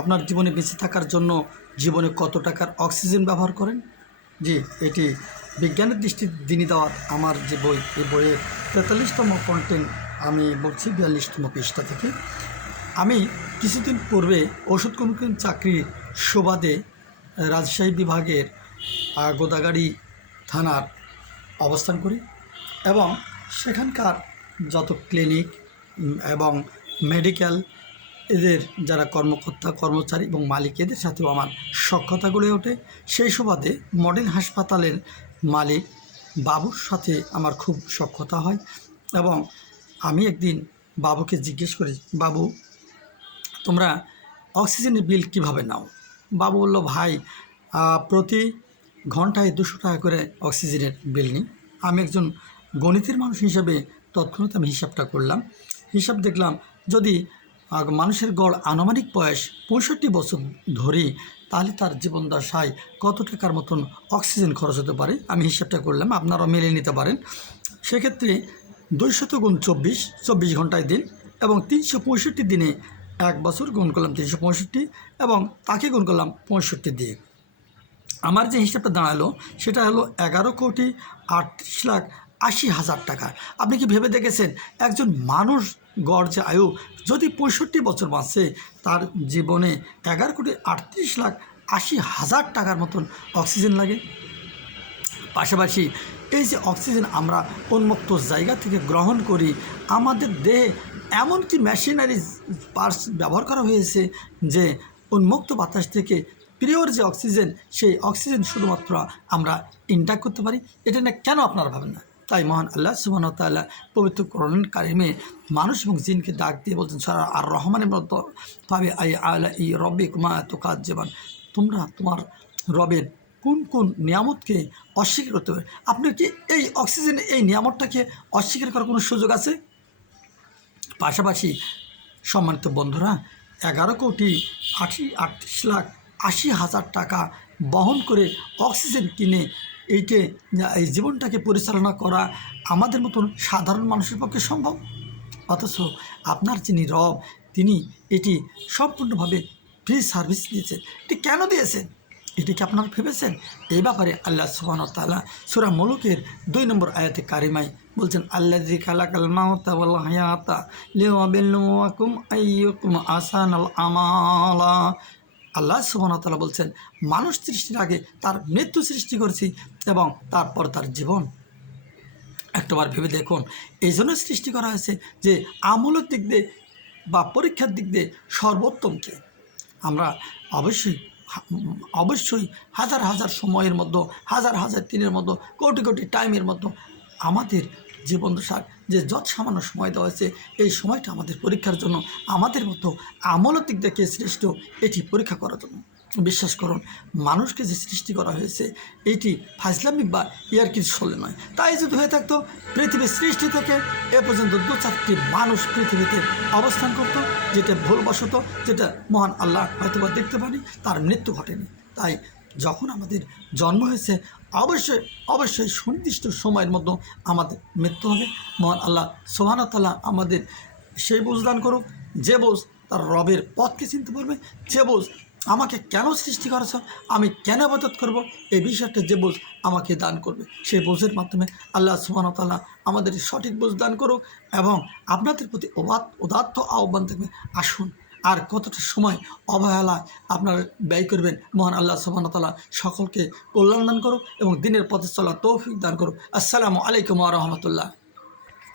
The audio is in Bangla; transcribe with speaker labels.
Speaker 1: আপনার জীবনে বেঁচে থাকার জন্য জীবনে কত টাকার অক্সিজেন ব্যবহার করেন? জি, এটি বিজ্ঞানের দৃষ্টি দিনই দেওয়ার আমার যে বই এই বইয়ের তেতাল্লিশতম কন্টেন্ট আমি বলছি বিয়াল্লিশতম পৃষ্ঠা থেকে। আমি কিছুদিন পূর্বে ওষুধ কমিশন চাকরির সুবাদে রাজশাহী বিভাগের গোদাগাড়ি থানার অবস্থান করি এবং সেখানকার যত ক্লিনিক এবং মেডিকেল এদের যারা কর্মকর্তা, কর্মচারী এবং মালিক, এদের সাথেও আমার সক্ষতা গড়ে ওঠে। সেই সুবাদে মডেল হাসপাতালের মালিক বাবুর সাথে আমার খুব সক্ষতা হয় এবং আমি একদিন বাবুকে জিজ্ঞেস করি, বাবু, তোমরা অক্সিজেনের বিল কীভাবে নাও? বাবু বলল, ভাই প্রতি ঘন্টায় দুশো টাকা করে অক্সিজেনের বিল নিই। আমি একজন গণিতের মানুষ হিসেবে তৎক্ষণাৎ আমি হিসাবটা করলাম। হিসাব দেখলাম, যদি মানুষের গড় আনুমানিক বয়স পঁয়ষট্টি বছর ধরি, তাহলে তার জীবন দশায় কত টাকার মতন অক্সিজেন খরচ হতে পারে? আমি হিসাবটা করলাম, আপনারাও মেলে নিতে পারেন। সেক্ষেত্রে দুইশত গুণ চব্বিশ চব্বিশ ঘন্টায় দিন এবং তিনশো পঁয়ষট্টি দিনে এক বছর গুণ করলাম তিনশো পঁয়ষট্টি এবং তাকে গুণ করলাম পঁয়ষট্টি দিয়ে। আমার যে হিসাবটা দাঁড়াল, সেটা হলো এগারো কোটি আটত্রিশ লাখ আশি হাজার টাকা আপনি কি ভেবে দেখেছেন? একজন মানুষ গড় যে আয়ু, যদি পঁয়ষট্টি বছর বাঁচে, তার জীবনে এগারো কোটি আটত্রিশ লাখ আশি হাজার টাকার মতন অক্সিজেন লাগে। পাশাপাশি এই যে অক্সিজেন আমরা উন্মুক্ত জায়গা থেকে গ্রহণ করি, আমাদের দেহে এমনকি মেশিনারি পার্স ব্যবহার করা হয়েছে যে উন্মুক্ত বাতাস থেকে প্রিয়র যে অক্সিজেন, সেই অক্সিজেন শুধুমাত্র আমরা ইনটাক করতে পারি। এটা না কেন আপনারা ভাবেন না? তাই মহান আল্লাহ সুবাহ তাল্লাহ পবিত্র করণ কারিমে মানুষ এবং জিনকে ডাক দিয়ে বলছেন, সারা আর রহমানের মতো ভাবে আই আল্লাহ ই রব্বি কুমা এত কাজ যেমন তোমরা তোমার রবের কোন কোন নিয়ামতকে অস্বীকার করতে হবে আপনার কি এই অক্সিজেন এই নিয়ামতটাকে অস্বীকার করার কোনো সুযোগ আছে? পাশাপাশি সম্মানিত বন্ধুরা, এগারো কোটি আশি, আটত্রিশ লাখ আশি হাজার টাকা বহন করে অক্সিজেন কিনে এইকে এই জীবনটাকে পরিচালনা করা আমাদের মতন সাধারণ মানুষের পক্ষে সম্ভব? অথচ আপনার যিনি রব, তিনি এটি সম্পূর্ণভাবে ফ্রি সার্ভিস দিয়েছেন। এটি কেন দিয়েছেন? এটি কি আপনারা ভেবেছেন? এই ব্যাপারে আল্লাহ সুবান তালা সুরা মুলুকের দুই নম্বর আয়াতে কারিমাই বলছেন আল্লাহ আমালা। আল্লাহ সুবান তালা বলছেন, মানুষ সৃষ্টির আগে তার মৃত্যু সৃষ্টি করেছি এবং তারপর তার জীবন। একটাবার ভেবে দেখুন, এই জন্য সৃষ্টি করা হয়েছে যে আমূলক দিক দিয়ে বা পরীক্ষার দিক দিয়ে সর্বোত্তম সর্বোত্তমকে আমরা অবশ্যই অবশ্যই হাজার হাজার সময়ের মধ্যে, হাজার হাজার দিনের মধ্যে, কোটি কোটি টাইমের মধ্যে আমাদের জীবন দশার যে যত সামান্য সময় দেওয়া হয়েছে, এই সময়টা আমাদের পরীক্ষার জন্য, আমাদের মতো দিক থেকে সৃষ্ট এটি পরীক্ষা করার জন্য। বিশ্বাস করুন, মানুষকে যে সৃষ্টি করা হয়েছে, এটি ফাইসলামিক বা ইয়ার কিছু চলে নয়। তাই যদি হয়ে থাকতো, পৃথিবীর সৃষ্টি থেকে এ পর্যন্ত দু চারটি মানুষ পৃথিবীতে অবস্থান করত, যেটা ভুলবশত, যেটা মহান আল্লাহ হয়তো বা দেখতে পারি তার মৃত্যু ঘটেনি। তাই যখন আমাদের জন্ম হয়েছে, অবশ্যই অবশ্যই সুনির্দিষ্ট সময়ের মধ্যে আমাদের মৃত্যু হবে। মহান আল্লাহ সোহানতাল্লাহ আমাদের সেই বোঝ দান করুক, যে বোঝ তার রবের পথকে চিনতে পারবে, যে বোঝ আমাকে কেন সৃষ্টি করেছ, আমি কেন আবাদত করব, এই বিষয়টা যে বোঝ আমাকে দান করবে, সেই বোঝের মাধ্যমে আল্লাহ সুবাহতাল্লাহ আমাদের সঠিক বোঝ দান করুক এবং আপনাদের প্রতি অবাধ উদাত্ত আহ্বান থাকবে। আসুন আর কতটা সময় অবহেলায় আপনারা ব্যয় করবেন, মহান আল্লাহ সুবাহতালা সকলকে কল্যাণ দান করুক এবং দিনের পথে চলা তৌফিক দান করুক। আসসালামু আলাইকুম রহমতুল্লাহ।